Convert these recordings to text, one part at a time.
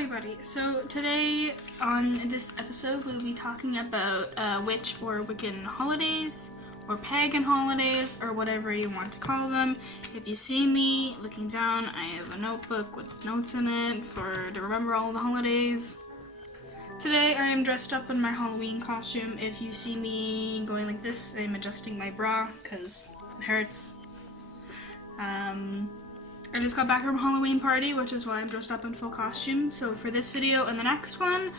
everybody. So today on this episode we'll be talking about witch or Wiccan holidays or pagan holidays or whatever you want to call them. If you see me looking down, I have a notebook with notes in it to remember all the holidays. Today I am dressed up in my Halloween costume. If you see me going like this, I'm adjusting my bra because it hurts. I just got back from a Halloween party, which is why I'm dressed up in full costume. So for this video and the next one,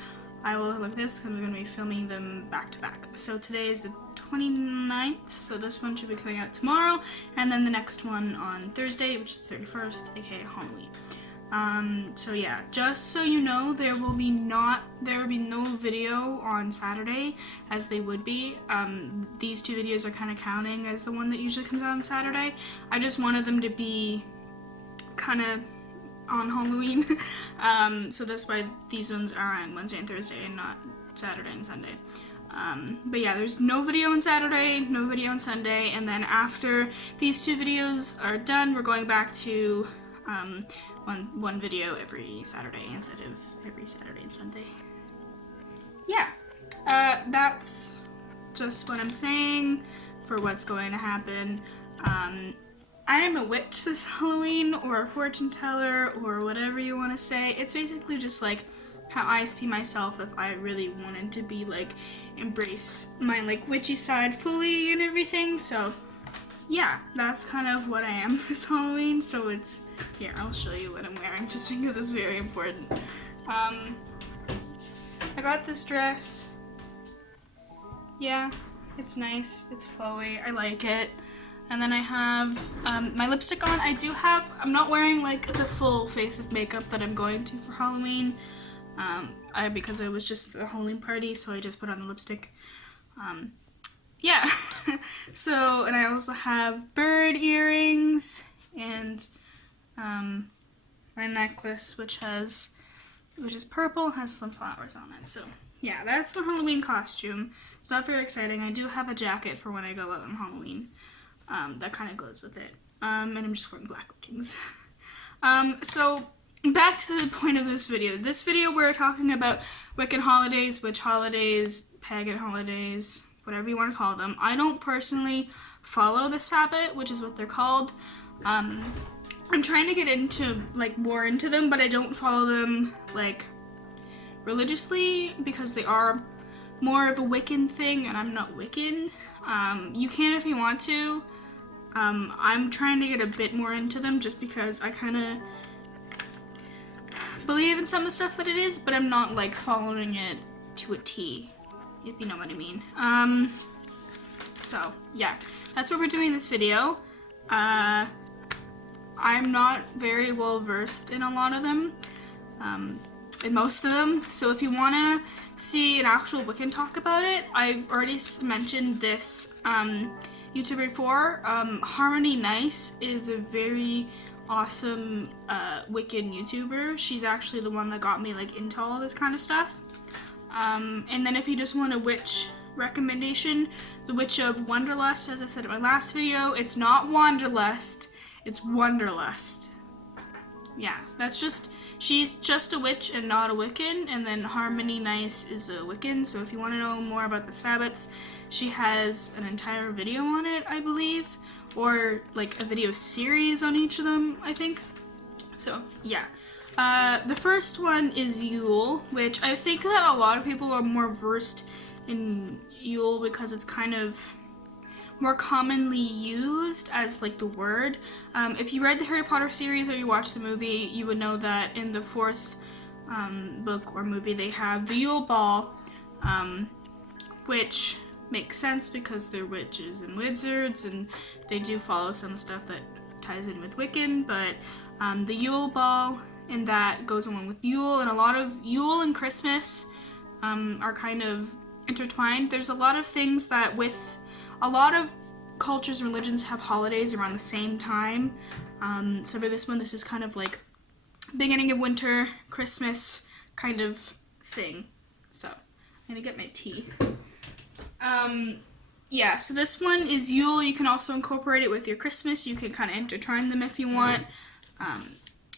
I will look like this because we're going to be filming them back to back. So today is the 29th, so this one should be coming out tomorrow, and then the next one on Thursday, which is the 31st, aka Halloween. So yeah, just so you know, there will be no video on Saturday, as they would be. These two videos are kind of counting as the one that usually comes out on Saturday. I just wanted them to be kind of on Halloween, so that's why these ones are on Wednesday and Thursday and not Saturday and Sunday. But yeah, there's no video on Saturday, no video on Sunday, and then after these two videos are done, we're going back to one video every Saturday instead of every Saturday and Sunday. Yeah, that's just what I'm saying for what's going to happen. I am a witch this Halloween, or a fortune teller, or whatever you want to say. It's basically just like how I see myself if I really wanted to be like embrace my like witchy side fully and everything. So yeah, that's kind of what I am this Halloween. So it's here, I'll show you what I'm wearing just because it's very important. I got this dress. Yeah, it's nice, it's flowy, I like it. And then I have my lipstick on. I'm not wearing like the full face of makeup that I'm going to for Halloween, because it was just a Halloween party, so I just put on the lipstick. Yeah. So, and I also have bird earrings and my necklace, which is purple, has some flowers on it. So yeah, that's my Halloween costume. It's not very exciting. I do have a jacket for when I go out on Halloween. That kind of goes with it. And I'm just wearing black leggings. So back to the point of this video. This video we're talking about Wiccan holidays, witch holidays, pagan holidays, whatever you want to call them. I don't personally follow the Sabbath, which is what they're called. I'm trying to get into more into them, but I don't follow them like religiously because they are more of a Wiccan thing, and I'm not Wiccan. You can if you want to. I'm trying to get a bit more into them just because I kind of believe in some of the stuff that it is, but I'm not like following it to a T, if you know what I mean. So yeah, that's what we're doing in this video. I'm not very well versed in a lot of them, in most of them, so if you want to see an actual Wiccan talk about it, I've already mentioned this YouTuber before. Harmony Nice is a very awesome Wiccan YouTuber. She's actually the one that got me like into all this kind of stuff. And then if you just want a witch recommendation, The Witch of Wonderlust, as I said in my last video, it's not Wanderlust, it's Wonderlust. Yeah, she's just a witch and not a Wiccan, and then Harmony Nice is a Wiccan, so if you want to know more about the Sabbats, she has an entire video on it, I believe, or like a video series on each of them, I think. So, yeah. The first one is Yule, which I think that a lot of people are more versed in Yule because it's kind of more commonly used as like the word. If you read the Harry Potter series or you watched the movie, you would know that in the fourth book or movie they have the Yule Ball, which makes sense because they're witches and wizards and they do follow some stuff that ties in with Wiccan, but the Yule Ball and that goes along with Yule, and a lot of Yule and Christmas are kind of intertwined. There's a lot of things that with a lot of cultures and religions have holidays around the same time. So for this one, this is kind of like beginning of winter, Christmas kind of thing. So I'm gonna get my tea. Yeah, so this one is Yule. You can also incorporate it with your Christmas. You can kind of intertwine them if you want.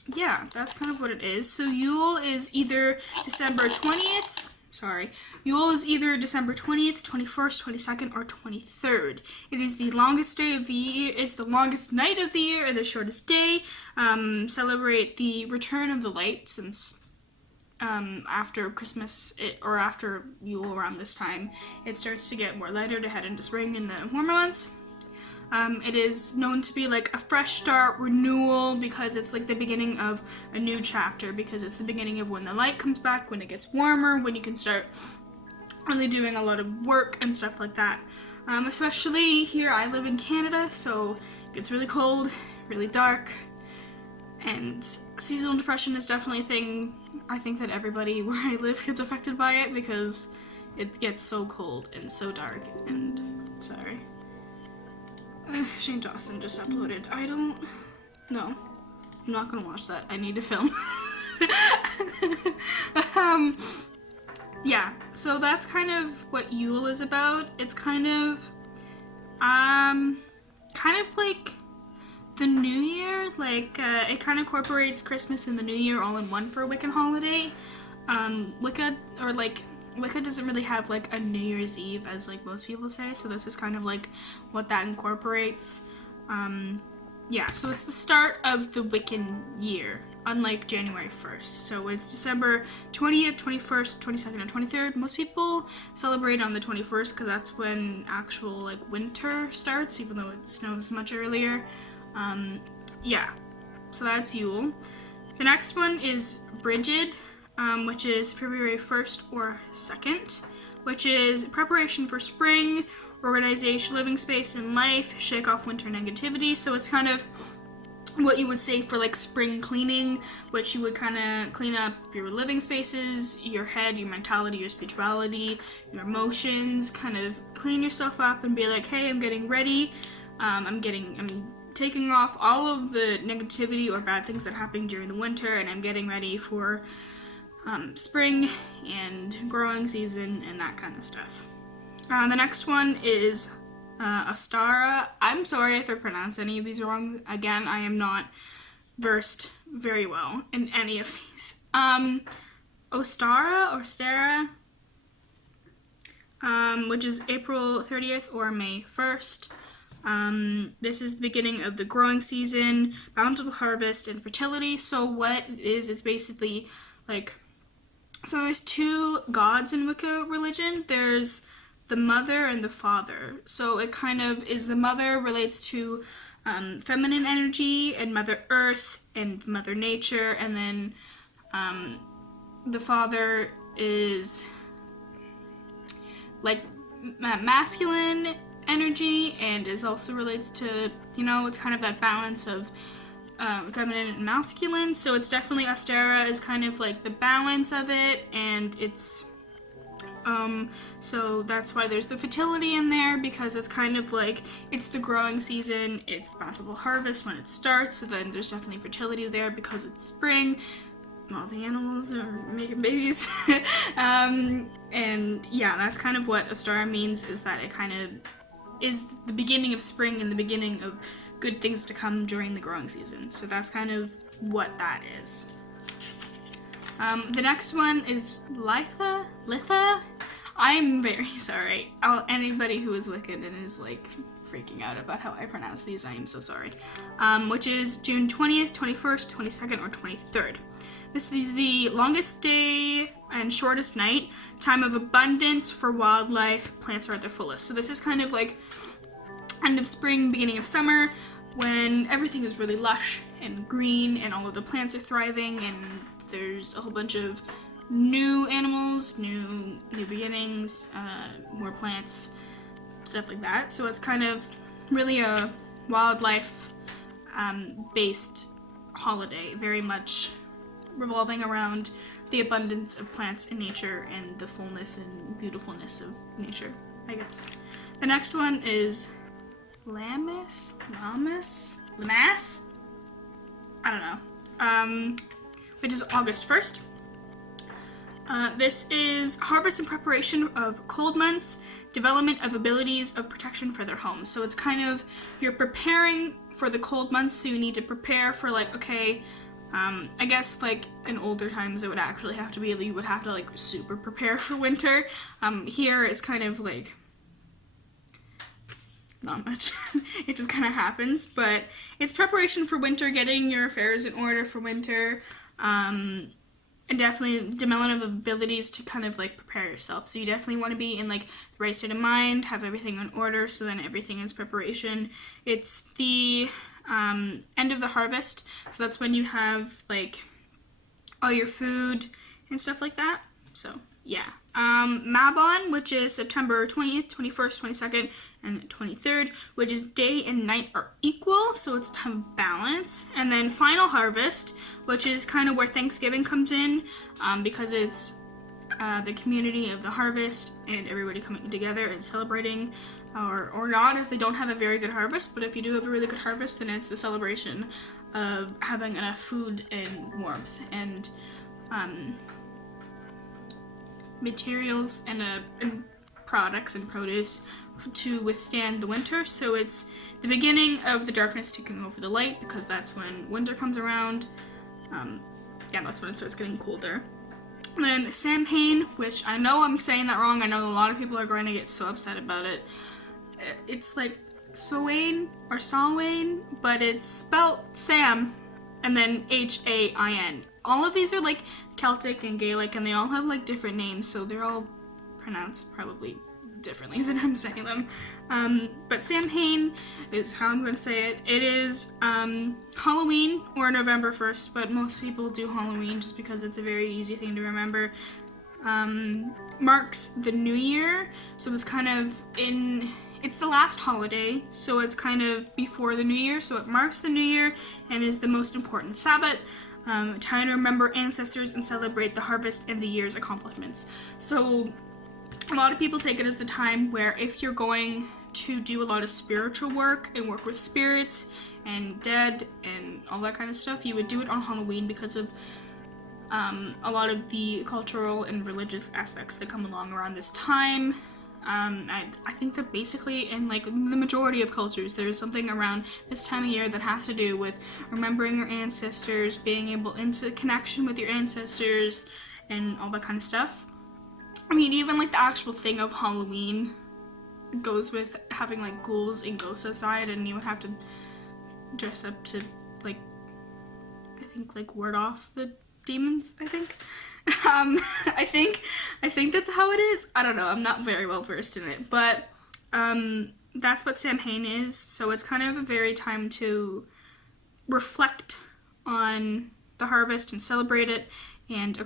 yeah, that's kind of what it is. So Yule is either December 20th. Sorry. Yule is either December 20th, 21st, 22nd, or 23rd. It is the longest day of the year, it's the longest night of the year, and the shortest day. Celebrate the return of the light, since after Christmas, or after Yule around this time, it starts to get more lighter to head into spring in the warmer months. It is known to be like a fresh start, renewal, because it's like the beginning of a new chapter, because it's the beginning of when the light comes back, when it gets warmer, when you can start really doing a lot of work and stuff like that. Especially here, I live in Canada, so it gets really cold, really dark, and seasonal depression is definitely a thing. I think that everybody where I live gets affected by it, because it gets so cold and so dark, and sorry. Shane Dawson just uploaded. I don't... No. I'm not gonna watch that. I need to film. Yeah, so that's kind of what Yule is about. It's kind of like the New Year. Like, it kind of incorporates Christmas and the New Year all in one for a Wiccan holiday. Wicca doesn't really have like a New Year's Eve as like most people say, so this is kind of like what that incorporates. Yeah, so it's the start of the Wiccan year, unlike January 1st. So it's December 20th, 21st, 22nd, and 23rd. Most people celebrate on the 21st because that's when actual like winter starts, even though it snows much earlier. Yeah, so that's Yule. The next one is Brigid, which is February 1st or 2nd, which is preparation for spring, organization, living space in life, shake off winter negativity. So it's kind of what you would say for like spring cleaning, which you would kind of clean up your living spaces, your head, your mentality, your spirituality, your emotions, kind of clean yourself up and be like, hey, I'm getting ready. I'm taking off all of the negativity or bad things that happened during the winter, and I'm getting ready for spring and growing season and that kind of stuff. The next one is Ostara. I'm sorry if I pronounce any of these wrong. Again, I am not versed very well in any of these. Ostara, which is April 30th or May 1st. This is the beginning of the growing season, bountiful harvest, and fertility. So what it is, it's basically like, so there's two gods in Wicca religion. There's the mother and the father. So it kind of is, the mother relates to feminine energy and Mother Earth and Mother Nature, and then the father is like masculine energy and is also relates to, you know, it's kind of that balance of feminine and masculine. So it's definitely, Ostara is kind of like the balance of it, and it's so that's why there's the fertility in there, because it's kind of like, it's the growing season, it's the bountiful harvest when it starts, so then there's definitely fertility there because it's spring, all the animals are making babies. And yeah, that's kind of what Ostara means, is that it kind of is the beginning of spring and the beginning of good things to come during the growing season. So that's kind of what that is. The next one is Litha. I'm very sorry. Anybody who is Wiccan and is like freaking out about how I pronounce these, I am so sorry. Which is June 20th, 21st, 22nd, or 23rd. This is the longest day and shortest night, time of abundance for wildlife, plants are at their fullest. So this is kind of like end of spring, beginning of summer, when everything is really lush and green and all of the plants are thriving and there's a whole bunch of new animals, new beginnings, more plants, stuff like that. So it's kind of really a wildlife based holiday, very much revolving around the abundance of plants in nature and the fullness and beautifulness of nature, I guess. The next one is Lammas? I don't know. Which is August 1st. This is harvest and preparation of cold months, development of abilities of protection for their homes. So it's kind of, you're preparing for the cold months, so you need to prepare for like, okay, I guess like in older times it would actually have to be, you would have to like super prepare for winter. Here it's kind of like not much. It just kind of happens, but it's preparation for winter, getting your affairs in order for winter, and definitely development of abilities to kind of like prepare yourself. So you definitely want to be in like the right state of mind, have everything in order, so then everything is preparation. It's the end of the harvest, so that's when you have like all your food and stuff like that. So yeah. Mabon, which is September 20th, 21st, 22nd, and 23rd, which is day and night are equal, so it's time of balance. And then final harvest, which is kind of where Thanksgiving comes in, because it's the community of the harvest and everybody coming together and celebrating, or not if they don't have a very good harvest, but if you do have a really good harvest, then it's the celebration of having enough food and warmth and materials and products and produce to withstand the winter. So it's the beginning of the darkness taking over the light, because that's when winter comes around. Yeah, that's when it starts getting colder. And then Samhain, which I know I'm saying that wrong. I know a lot of people are going to get so upset about it. It's like Samhain or Samhain, but it's spelled Sam and then Hain. All of these are like Celtic and Gaelic, and they all have like different names, so they're all pronounced probably differently than I'm saying them. But Samhain is how I'm going to say it. It is Halloween or November 1st, but most people do Halloween just because it's a very easy thing to remember. Marks the New Year, so it's kind of it's the last holiday, so it's kind of before the New Year, so it marks the New Year and is the most important Sabbath. Time to remember ancestors and celebrate the harvest and the year's accomplishments. So a lot of people take it as the time where if you're going to do a lot of spiritual work and work with spirits and dead and all that kind of stuff, you would do it on Halloween because of a lot of the cultural and religious aspects that come along around this time. I think that basically in like the majority of cultures there's something around this time of year that has to do with remembering your ancestors, being able into connection with your ancestors and all that kind of stuff. I mean, even like the actual thing of Halloween goes with having like ghouls and ghosts outside, and you would have to dress up to like, I think like ward off the demons, I think. I think that's how it is. I don't know, I'm not very well versed in it, but that's what Samhain is. So it's kind of a very time to reflect on the harvest and celebrate it, and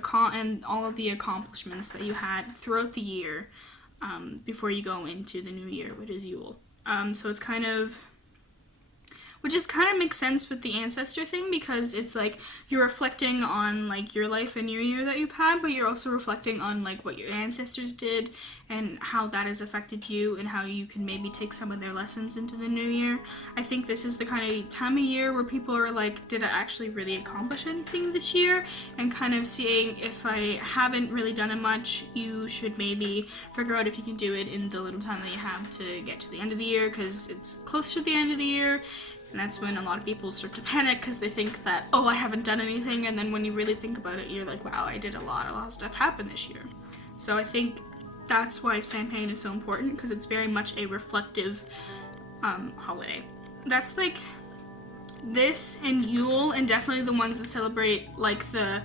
all of the accomplishments that you had throughout the year before you go into the new year, which is Yule. So it's kind of, which is kind of makes sense with the ancestor thing, because it's like you're reflecting on like your life and your year that you've had, but you're also reflecting on like what your ancestors did and how that has affected you and how you can maybe take some of their lessons into the new year. I think this is the kind of time of year where people are like, did I actually really accomplish anything this year? And kind of seeing, if I haven't really done it much, you should maybe figure out if you can do it in the little time that you have to get to the end of the year, because it's close to the end of the year. And that's when a lot of people start to panic, because they think that, oh, I haven't done anything, and then when you really think about it, you're like, wow, I did a lot of stuff happened this year. So I think that's why Samhain is so important, because it's very much a reflective holiday. That's like this and Yule, and definitely the ones that celebrate like the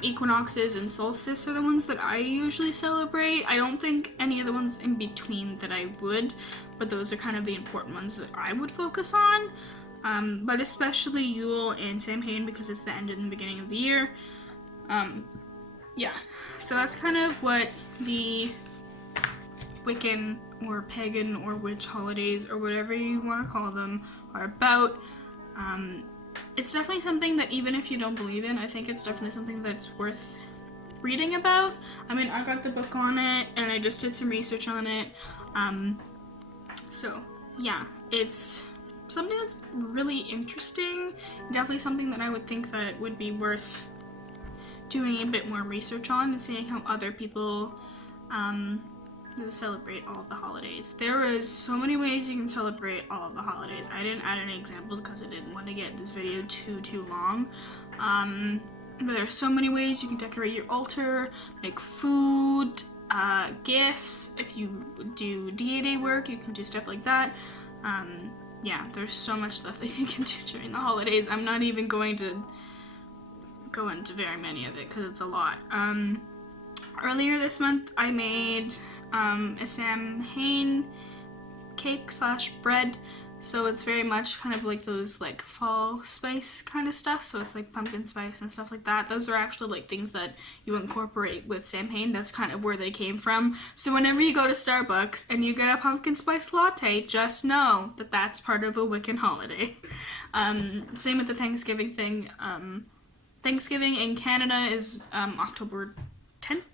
equinoxes and solstice are the ones that I usually celebrate. I don't think any of the ones in between that I would, but those are kind of the important ones that I would focus on. But especially Yule and Samhain, because it's the end and the beginning of the year. Yeah, so that's kind of what the Wiccan or pagan or witch holidays or whatever you want to call them are about. It's definitely something that even if you don't believe in, I think it's definitely something that's worth reading about. I mean, I got the book on it and I just did some research on it. So yeah, it's something that's really interesting. Definitely something that I would think that would be worth doing a bit more research on and seeing how other people celebrate all of the holidays. There is so many ways you can celebrate all of the holidays. I didn't add any examples because I didn't want to get this video too long. But there's so many ways you can decorate your altar, make food, gifts. If you do DA work, you can do stuff like that. Yeah, there's so much stuff that you can do during the holidays. I'm not even going to go into very many of it because it's a lot. Earlier this month, I made a Samhain cake / bread. So it's very much kind of like those like fall spice kind of stuff. So it's like pumpkin spice and stuff like that. Those are actually like things that you incorporate with Samhain. That's kind of where they came from. So whenever you go to Starbucks and you get a pumpkin spice latte, just know that that's part of a Wiccan holiday. Same with the Thanksgiving thing. Thanksgiving in Canada is October 10th.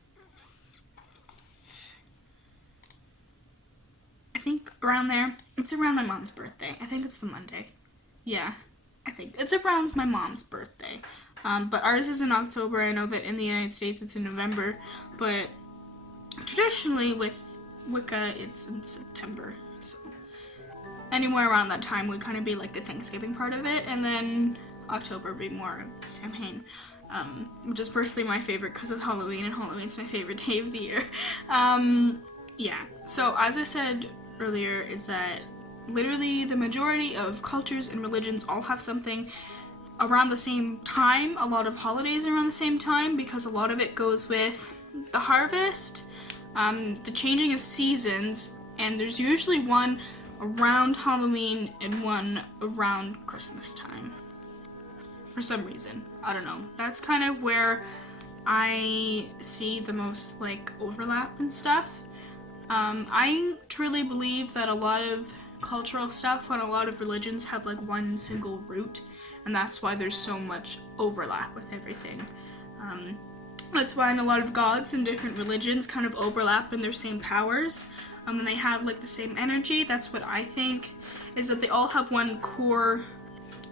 I think around there. It's around my mom's birthday. I think it's the Monday. Yeah, I think it's around my mom's birthday. But ours is in October. I know that in the United States it's in November, but traditionally with Wicca it's in September. So anywhere around that time would kind of be like the Thanksgiving part of it, and then October would be more of Samhain, which is personally my favorite because it's Halloween, and Halloween's my favorite day of the year. Yeah, so as I said earlier, is that literally the majority of cultures and religions all have something around the same time. A lot of holidays are around the same time because a lot of it goes with the harvest, the changing of seasons, and there's usually one around Halloween and one around Christmas time. For some reason, I don't know. That's kind of where I see the most like overlap and stuff. I truly believe that a lot of cultural stuff and a lot of religions have like one single root, and that's why there's so much overlap with everything. That's why a lot of gods in different religions kind of overlap in their same powers, and they have like the same energy. That's what I think, is that they all have one core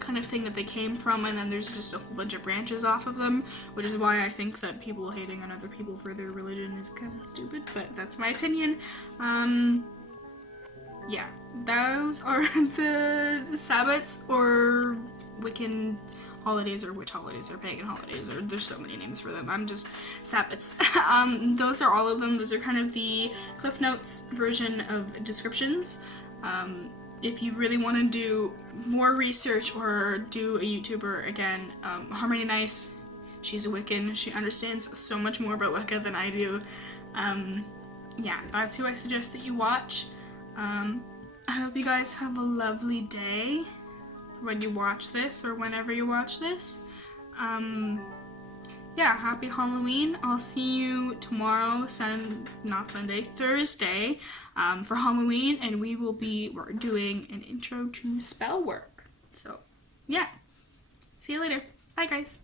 kind of thing that they came from, and then there's just a whole bunch of branches off of them, which is why I think that people hating on other people for their religion is kind of stupid, but that's my opinion. Yeah, those are the Sabbats or Wiccan holidays, or witch holidays, or pagan holidays, or there's so many names for them. I'm just Sabbats. Those are all of them. Those are kind of the Cliff Notes version of descriptions. If you really want to do more research or do a YouTuber, again, Harmony Nice, she's a Wiccan. She understands so much more about Wicca than I do. Yeah, that's who I suggest that you watch. I hope you guys have a lovely day when you watch this, or whenever you watch this. Yeah, happy Halloween. I'll see you tomorrow, Thursday, for Halloween, and we're doing an intro to spell work. So, yeah. See you later. Bye, guys.